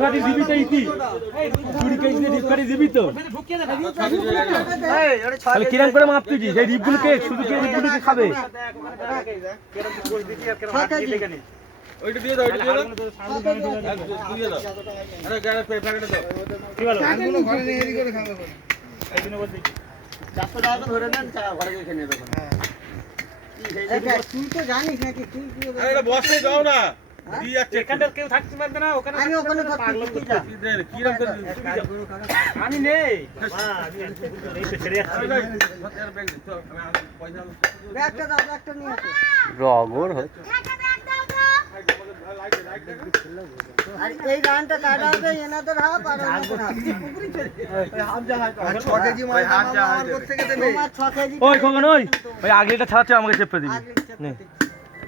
কাটি দিবি তো ইতি 20 কেজি ডিপ কাটি দিবি তো তাহলে কিরম করে মাপ তুই সেই ডিপগুলো কে শুধু কে ডিপগুলো কি খাবে ওইটা দিয়ে দাও ওইটা দিয়ে দাও দিয়ে দাও আরে গাড়ি প্যাকেটে দাও কি বলো আগুলো ঘরে নিয়ে এদিকে করে খাবে এই দিন বলছি 400 টাকা ধরে নেন ঘরে গিয়ে খেয়ে নেবে হ্যাঁ তুই তো জানিস নাকি তুই কি আরে বসে যাও না দি যাচ্ছে এখানটা কেউ থাকতে পারবে না ওখানে আমি ওখানে পাগল করতে কি রকম করে আমি নেই হ্যাঁ আমি এই তো ছেড়ে যাচ্ছি ব্যাগটা দাও ব্যাগটা নিয়ে আসো রগর হচ্ছে আর এই গানটা কাটা হবে এনাদের হাফ আর ওনাদের হাফ হাফ 6 কেজি মাল আমার কোথা থেকে দেবে তোমার 6 কেজি ওই খোকন ওই ভাই আগলিটা ছাড়াচ্ছে আমাকে চেপে দিবি নে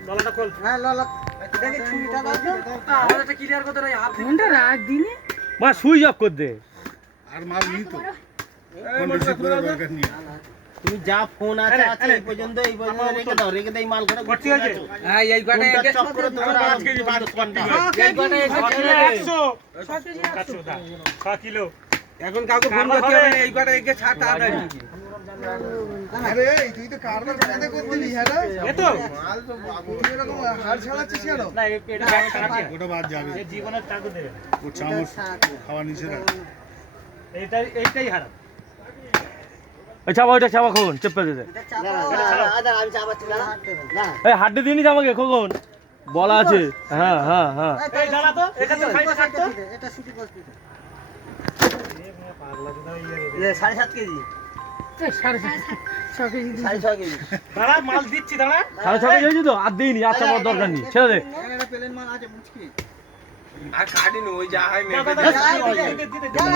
ললাটা খোল হ্যাঁ ললা দেখি ছুরিটা দাও তো আমারটা ক্লিয়ার করতে নাই হাফ ঘন্টা রাত দিনে মা সুইচ অফ কর দে আর মাল নি তো ফোন রিসিভ করার দরকার নেই তুমি যা ফোন আছে এই পর্যন্ত রেখে দাও এই মাল ঘরে ভর্তি হয়েছে হ্যাঁ এই গাটা একটা চক্কর তোমার 5 কেজি 5 কোয়ান্টি এই গাটা 100 কেজি 6 কিলো এখন কাউকে ফোন করতে হবে এই গাটা একে ছাড় তাড়াতাড়ি আরে তুই তো কারবার কাঁদে করতে দিস হ্যাঁ এ তো মাল তো এরকম হাড় ছাড়াচ্ছিস কেন না এটা ব্যাগ ছাড়াচ্ছি ওটা বাদ যাবে এই জীবনের টাকা দেবে ও চামচ খাওয়া নিছে না এইটাই হারাম চাপা ওইটা চাপা খোকন চেপে দে এই হাড্ডি দিনই আমাকে খোকন বলা আছে হ্যাঁ হ্যাঁ হ্যাঁ এই দাঁড়া তো এখানে ফাইটা কাটতো এটা সিটি বস দিতে এ 7.5 কেজি 6.5 কেজি 6.5 কেজি দাঁড়া মাল দিচ্ছি দাঁড়া 6.5 কেজি হয়েছে তো আর দেইনি আচ্ছা বড় দরকার নেই ছেড়ে দে এখানে প্লেন মাল আছে মুচকি আর কাটিন ওই যা হয়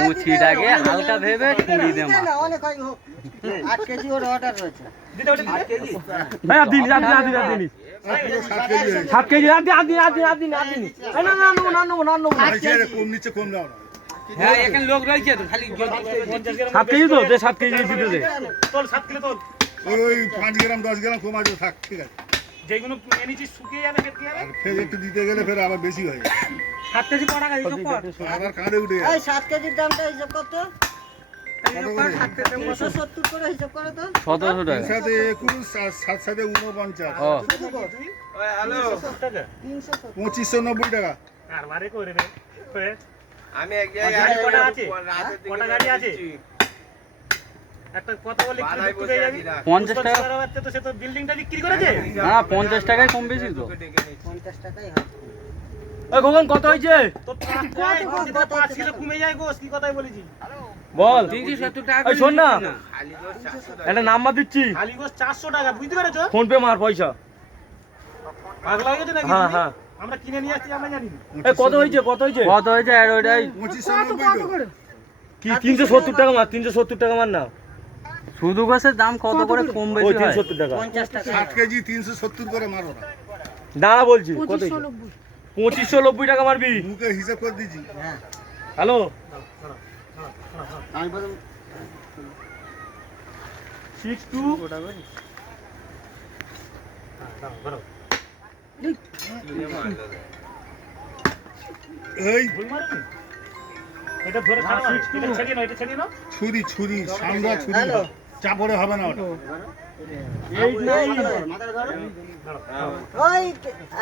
মুছিটাকে হালকা ভেবে ছুরি দে মা অনেক হয় হোক 8 কেজি ওর অর্ডার রয়েছে দিতে ওটা 8 কেজি ভাই আদিন 7 কেজি আদিন না কম নিচে কম দাও না হ্যাঁ এখানে লোক রয়েছে তো খালি 7 কেজি তো দে 7 কেজি দিতে দে তোল 7 কিলো তোল ওই 5 গ্রাম 10 গ্রাম কম আছে থাক ঠিক আছে যেগুলো এনেছি শুকিয়ে যাবে কেটে যাবে ফের একটু দিতে গেলে ফের আবার বেশি হয় 7 কেজি কত টাকা হিসাব কর আবার কাঁধে উঠে এই 7 কেজির দামটা হিসাব কর তো 370 করে হিসাব করো তো 1700 টাকা সাথে 21 7 সাথে 49 ও হ্যালো 2590 টাকা আর বারে করে দে আমি এক জায়গায় কটা আছে কটা গাড়ি আছে একটা কথা বলি কি বিক্রি হয়ে যাবে 50 টাকা তো সে তো বিল্ডিংটা বিক্রি করেছে না 50 টাকায় কম বেশি তো 50 টাকাই হয় ওই গোগন কত হইছে তো 5 কিলো কমে যায় গোস কি কথাই বলেছি বল 370 টাকা ওই শোন না খালি গোস 400 টাকা এটা নাম্বার দিচ্ছি খালি গোস 400 টাকা বুঝতে পেরেছো ফোন পে মার পয়সা পাগলা হয়ে গেছে নাকি হ্যাঁ হ্যাঁ আমরা কিনে নিয়ে আসছি আমরা জানি এই কত হইছে আর ওইটাই 2590 করে কি 370 টাকা মার 370 টাকা মার না শুধু গাছের দাম কত করে কম বেশি হয় 370 টাকা 50 টাকা 7 কেজি 370 করে মারো না দাঁড়া বলছি কত 2590 টাকা মারবি মুখে হিসাব করে দিছি হ্যাঁ হ্যালো আমি বললাম 62 কোটা করে দাও বড় এই এটা ধরে এটা ছেড়ে নাও ছুরি সামনে ছুরি চাপড়ে হবে না ওটা এই নাই মাথার ধর ওই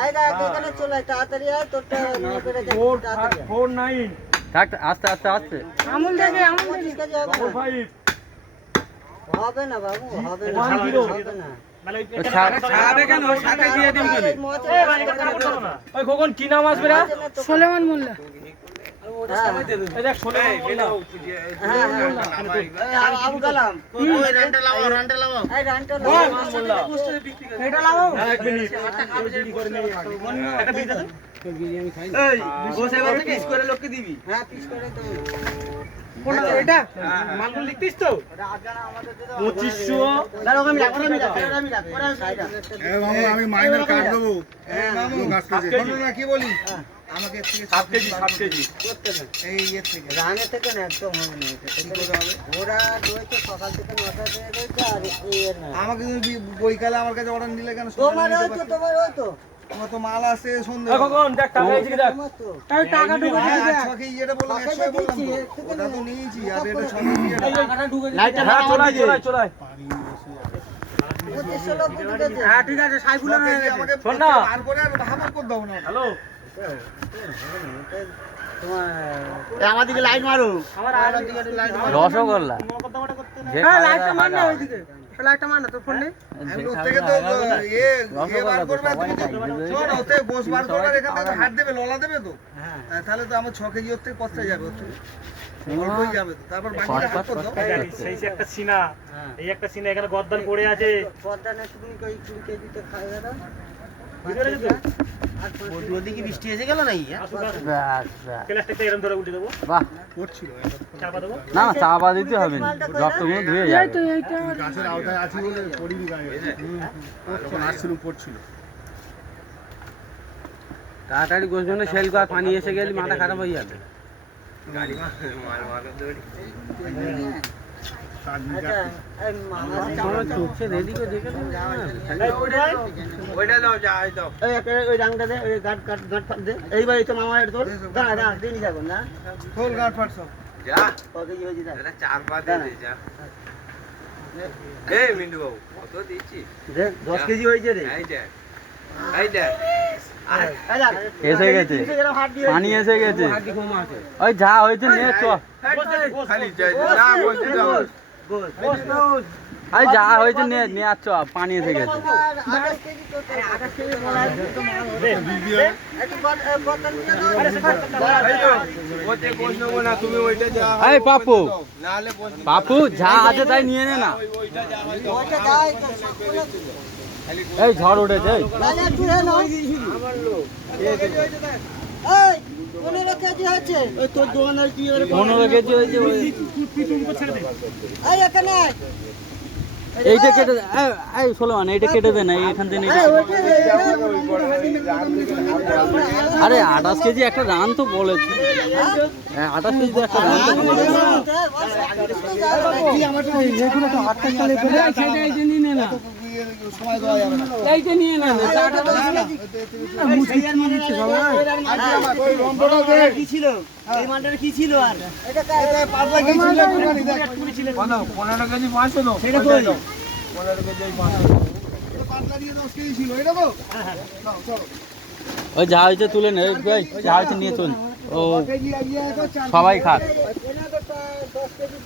আইডা এখানে চলে তাড়াতাড়ি আয় তোরটা নিয়ে করে দে 49 থাক আস্তে আমুল দেখে কাজে হবে না বাবু হবে না ছাড়াবে কেন সাথে দিয়ে দিন বলে এই ভাই এটা কাপড় দাও না ওই খোকন কি নাম আসবে রে সুলেমান মোল্লা এই দেখ সুলেমান মোল্লা হ্যাঁ আবু কালাম ওই রান্টা লাও এই রান্টা লাও মোল্লা এটা লাও এক মিনিট আটা খাবে যদি করে নেই একটা বিল দাও তো বিরিয়ানি খাই এই বসে বসে পিস করে লোককে দিবি হ্যাঁ পিস করে দাও কোনটা এটা মালগুলো লিখতিস তো এটা আজকে আমাদের 2500 দাঁড়াও আমি আমি মাইনার কাট দেব মামু গাছ থেকে না কি বলি আমাকে থেকে 7 কেজি করতে না এই ইয়ে থেকে রানে থেকে না একদম হবে না কি করে হবে ওরা রয়েছে সকাল থেকে 9টা থেকে রয়েছে আর এই না আমাকে তুমি বইকালে আমার কাছে অর্ডার দিলে কেন তোমার ওই তো কত মাল আছে সন্ধ্যে কখন দেখ টাকা এসে কি দেখ এই টাকা ঢুকে দিয়েছে। 6 কেজি এটা বললাম 100 বললাম তো ওটা তো নিয়েছি আর এটা 6 কেজি এটা টাকাটা ঢুকে দিয়েছে। লাইটটা হ্যাঁ চলাই চলাই চলাই হ্যাঁ ঠিক আছে সাইফুলের হয়ে গেছে। আমাকে শোন না। আর করে আর হামার করে দাও না হ্যালো আমার দিকে লাইট মারো আমার আর দিকে একটু লাইট মার। রসগোল্লা হ্যাঁ লাইটটা মার না ওইদিকে। লাইটটা মার না তোর ফোন নেই? আমি ওর থেকে তো এ বার করবে তুমি তো শোন ওতে গোস বার করবে এখান থেকে তো হাত দেবে ললা দেবে তো তাহলে তো আমার 6 কেজি ওর থেকে পচা যাবে ওর থেকে অল্পই যাবে তো তারপর বাকিটা হাত করে দাও সেই যে একটা সিনা এই একটা সিনা এখানে গদ্দান পড়ে আছে বুঝতে পেরেছো তো? ওদিকে বৃষ্টি এসে গেল নাকি আসুক, আসুক। ক্লাসটাকে এরকম ধরে উঠে দেবো বাহ পড়ছিল চাপা দেবো না না চা পা দিতে হবে না রক্তগুলো ধুয়ে যাবে গাছের আওতায় আছি বলে পড়িনি গায়ে যখন আসছিলাম পড়ছিল তাড়াতাড়ি গোসবেন সেল কর, পানি এসে গেলে মাথা খারাপ হয়ে যাবে। আমার চোখে রেডি করে দেখে নাও। ওই ডাংটা দে ওই গাট গাট গাট ফাট দে এইবার তো মামা এটা তোর দাঁড়া দাঁড়া দিয়ে নিয়ে যাবো না খোল গাঁট ফাট সব কত কি হয়েছে দেখ দেখ 10 কেজি হয়েছে রে এসে গেছে পানি এসে গেছে ওই যা হয়েছে নিয়ে চ আরে যা হয়েছে নিয়ে নিয়ে আচ্ছ পানি এসে গেছে এই পাপু পাপু যা আছে তাই নিয়ে নে না এই ঝড় উঠেছে এই। 15 কেজি হচ্ছে ওই তোর দোকানের কি 15 কেজি হয়েছে ওই। এই এখানে এইটা কেটে দে এই সোলেমান এইটা কেটে দে না এখান থেকে নিয়ে আরে 28 কেজি একটা রান তো বলেছে 28 কেজি তো একটা রান তো বলেছে সময় দেওয়া যাবে না এইটা নিয়ে না কি ছিল এই মানটার কি ছিল আর এটা পাতলা কি ছিল একটুখানি দেখ 15 কেজি 500 দাও। সেটা কই 15 কেজি 500 এটা পাতলা দিয়ে 10 কেজি ছিল এটা তো নাও চলো ওই যা হয়েছে তুলে নে এই ভাই যা হয়েছে নিয়ে চল ও কেজি আগিয়ে আছে 4 সবাই খাক